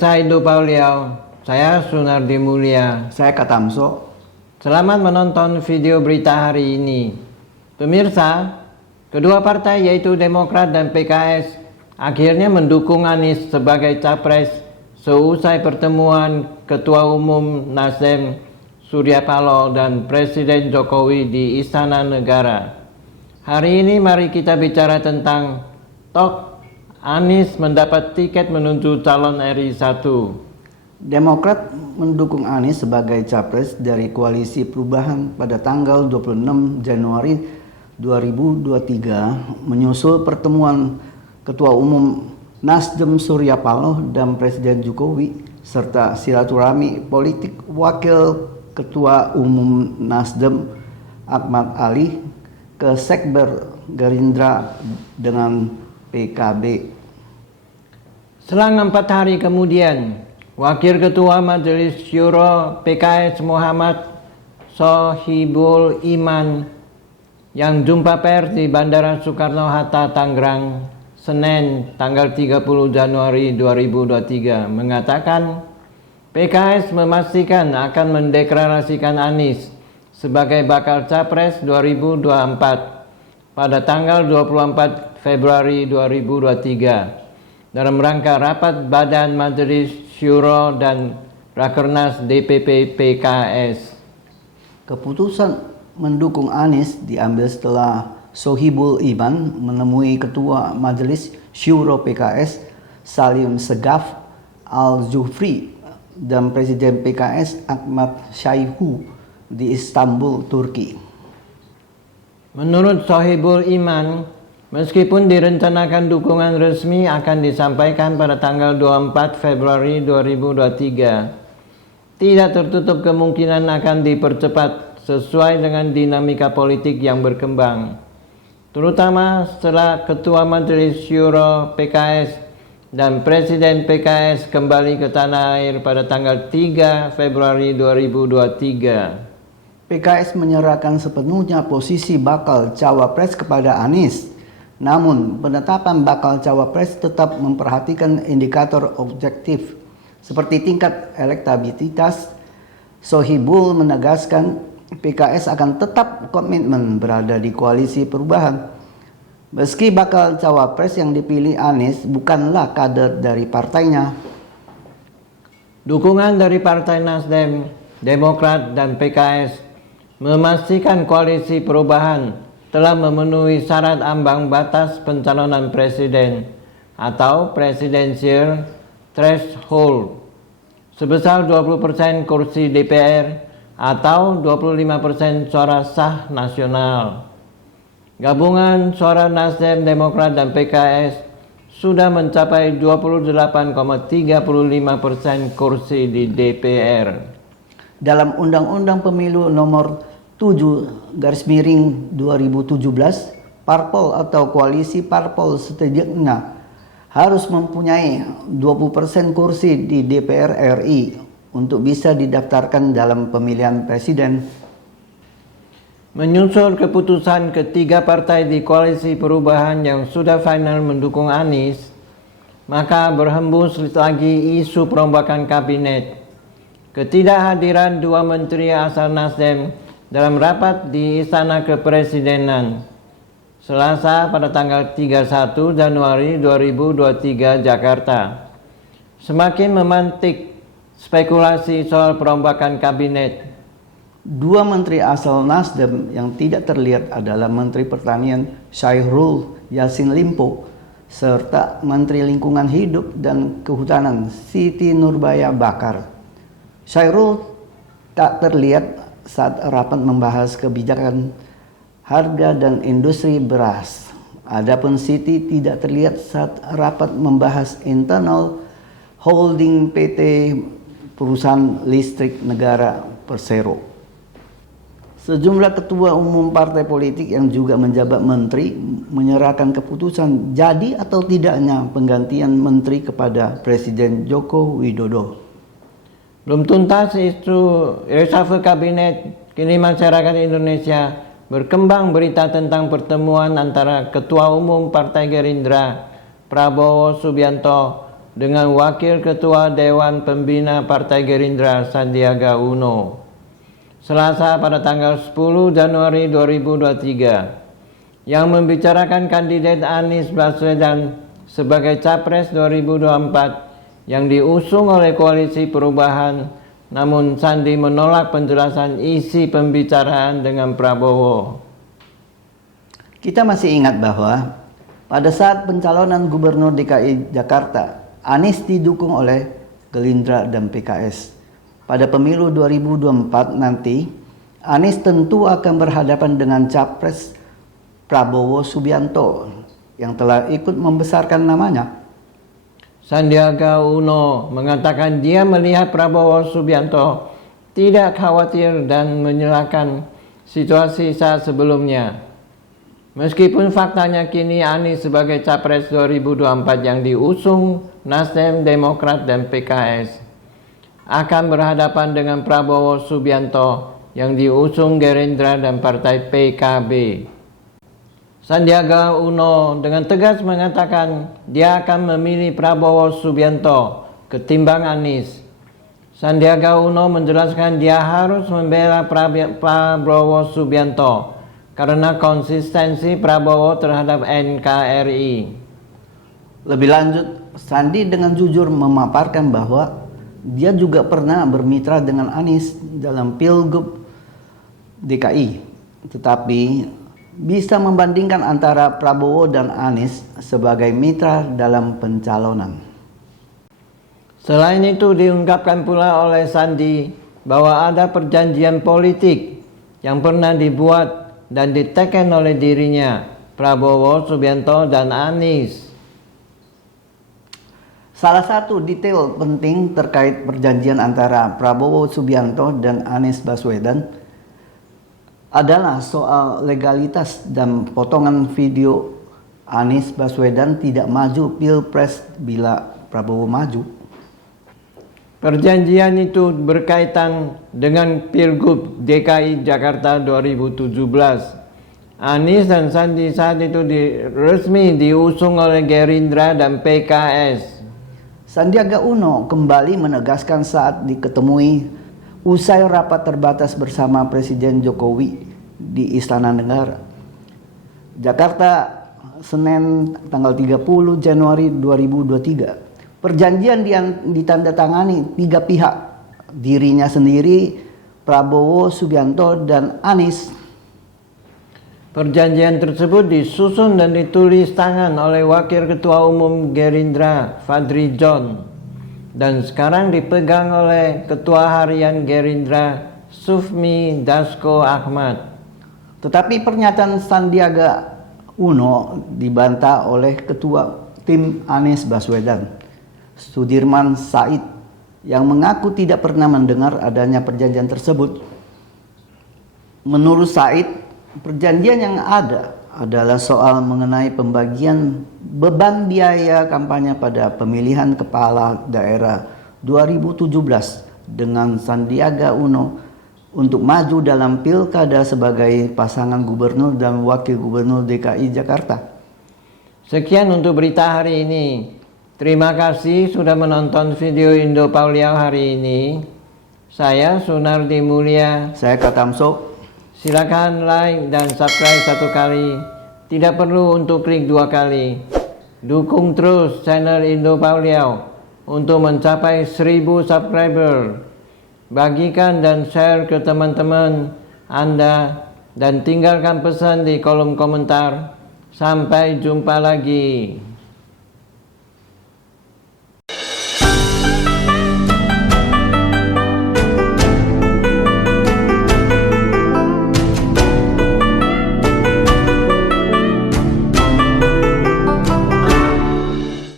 Pemirsa Indo Pauliau, saya Sunardi Mulia. Saya Katamso. Selamat menonton video berita hari ini. Pemirsa, kedua partai yaitu Demokrat dan PKS akhirnya mendukung Anies sebagai capres seusai pertemuan Ketua Umum Nasdem Surya Paloh dan Presiden Jokowi di Istana Negara. Hari ini mari kita bicara tentang Anies mendapat tiket menuju calon RI 1. Demokrat mendukung Anies sebagai capres dari Koalisi Perubahan pada tanggal 26 Januari 2023 menyusul pertemuan Ketua Umum Nasdem Surya Paloh dan Presiden Jokowi serta silaturahmi politik Wakil Ketua Umum Nasdem Ahmad Ali ke Sekber Gerindra dengan PKB. Selang 4 hari kemudian, Wakil Ketua Majelis Syuro PKS Muhammad Sohibul Iman yang jumpa pers di Bandara Soekarno-Hatta, Tangerang, Senin tanggal 30 Januari 2023 mengatakan PKS memastikan akan mendeklarasikan Anies sebagai bakal capres 2024 pada tanggal 24 Februari 2023 dalam rangka rapat Badan Majelis Syuro dan Rakernas DPP PKS. Keputusan mendukung Anies diambil setelah Sohibul Iman menemui Ketua Majelis Syuro PKS Salim Segaf Al-Jufri dan Presiden PKS Ahmad Syaihu di Istanbul, Turki. Menurut Sohibul Iman, meskipun direncanakan dukungan resmi akan disampaikan pada tanggal 24 Februari 2023, tidak tertutup kemungkinan akan dipercepat sesuai dengan dinamika politik yang berkembang, terutama setelah Ketua Majelis Syuro PKS dan Presiden PKS kembali ke tanah air pada tanggal 3 Februari 2023. PKS menyerahkan sepenuhnya posisi bakal cawapres kepada Anies. Namun, penetapan bakal cawapres tetap memperhatikan indikator objektif seperti tingkat elektabilitas. Sohibul menegaskan PKS akan tetap komitmen berada di koalisi perubahan. Meski bakal cawapres yang dipilih Anies bukanlah kader dari partainya. Dukungan dari Partai Nasdem, Demokrat, dan PKS memastikan koalisi perubahan telah memenuhi syarat ambang batas pencalonan presiden atau presidential threshold sebesar 20% kursi DPR atau 25% suara sah nasional. Gabungan suara Nasdem, Demokrat, dan PKS sudah mencapai 28,35% kursi di DPR. Dalam Undang-Undang Pemilu Nomor 7/2017, parpol atau koalisi parpol setidaknya harus mempunyai 20% kursi di DPR RI untuk bisa didaftarkan dalam pemilihan presiden. Menyusul keputusan ketiga partai di koalisi perubahan yang sudah final mendukung Anies, maka berhembus lagi isu perombakan kabinet. Ketidakhadiran dua menteri asal Nasdem dalam rapat di Istana Kepresidenan Selasa pada tanggal 31 Januari 2023 Jakarta semakin memantik spekulasi soal perombakan kabinet. Dua menteri asal Nasdem yang tidak terlihat adalah Menteri Pertanian Syahrul Yassin Limpo serta Menteri Lingkungan Hidup dan Kehutanan Siti Nurbaya Bakar. Syahrul tak terlihat saat rapat membahas kebijakan harga dan industri beras. Adapun Siti tidak terlihat saat rapat membahas internal holding PT Perusahaan Listrik Negara Persero. Sejumlah ketua umum partai politik yang juga menjabat menteri menyerahkan keputusan jadi atau tidaknya penggantian menteri kepada Presiden Joko Widodo. Belum tuntas isu reshuffle kabinet, kini masyarakat Indonesia berkembang berita tentang pertemuan antara Ketua Umum Partai Gerindra Prabowo Subianto dengan Wakil Ketua Dewan Pembina Partai Gerindra Sandiaga Uno. Selasa pada tanggal 10 Januari 2023 yang membicarakan kandidat Anies Baswedan sebagai Capres 2024 yang diusung oleh Koalisi Perubahan, namun Sandi menolak penjelasan isi pembicaraan dengan Prabowo. Kita masih ingat bahwa pada saat pencalonan Gubernur DKI Jakarta, Anies didukung oleh Gerindra dan PKS. Pada pemilu 2024 nanti, Anies tentu akan berhadapan dengan Capres Prabowo Subianto yang telah ikut membesarkan namanya. Sandiaga Uno mengatakan dia melihat Prabowo Subianto tidak khawatir dan menyalahkan situasi saat sebelumnya. Meskipun faktanya kini Anies sebagai Capres 2024 yang diusung Nasdem, Demokrat, dan PKS akan berhadapan dengan Prabowo Subianto yang diusung Gerindra dan Partai PKB. Sandiaga Uno dengan tegas mengatakan dia akan memilih Prabowo Subianto ketimbang Anies. Sandiaga Uno menjelaskan dia harus membela Prabowo Subianto karena konsistensi Prabowo terhadap NKRI. Lebih lanjut, Sandi dengan jujur memaparkan bahwa dia juga pernah bermitra dengan Anies dalam Pilgub DKI, tetapi bisa membandingkan antara Prabowo dan Anies sebagai mitra dalam pencalonan. Selain itu diungkapkan pula oleh Sandi bahwa ada perjanjian politik yang pernah dibuat dan diteken oleh dirinya, Prabowo Subianto, dan Anies. Salah satu detail penting terkait perjanjian antara Prabowo Subianto dan Anies Baswedan adalah soal legalitas dan potongan video Anies Baswedan tidak maju Pilpres bila Prabowo maju. Perjanjian itu berkaitan dengan Pilgub DKI Jakarta 2017. Anies dan Sandi saat itu resmi diusung oleh Gerindra dan PKS. Sandiaga Uno kembali menegaskan saat diketemui usai rapat terbatas bersama Presiden Jokowi di Istana Negara, Jakarta, Senin tanggal 30 Januari 2023. Perjanjian ditandatangani tiga pihak, dirinya sendiri, Prabowo Subianto, dan Anies. Perjanjian tersebut disusun dan ditulis tangan oleh Wakil Ketua Umum Gerindra Fadri John dan sekarang dipegang oleh Ketua Harian Gerindra Sufmi Dasko Ahmad. Tetapi pernyataan Sandiaga Uno dibantah oleh Ketua Tim Anies Baswedan, Sudirman Said, yang mengaku tidak pernah mendengar adanya perjanjian tersebut. Menurut Said, perjanjian yang ada adalah soal mengenai pembagian beban biaya kampanye pada pemilihan kepala daerah 2017 dengan Sandiaga Uno untuk maju dalam pilkada sebagai pasangan gubernur dan wakil gubernur DKI Jakarta. Sekian untuk berita hari ini. Terima kasih sudah menonton video Indo Pauliau hari ini. Saya Sunardi Mulia. Saya Katamso. Silakan like dan subscribe 1 kali. Tidak perlu untuk klik 2 kali. Dukung terus channel Indo Pauliau untuk mencapai 1000 subscriber. Bagikan dan share ke teman-teman Anda dan tinggalkan pesan di kolom komentar. Sampai jumpa lagi.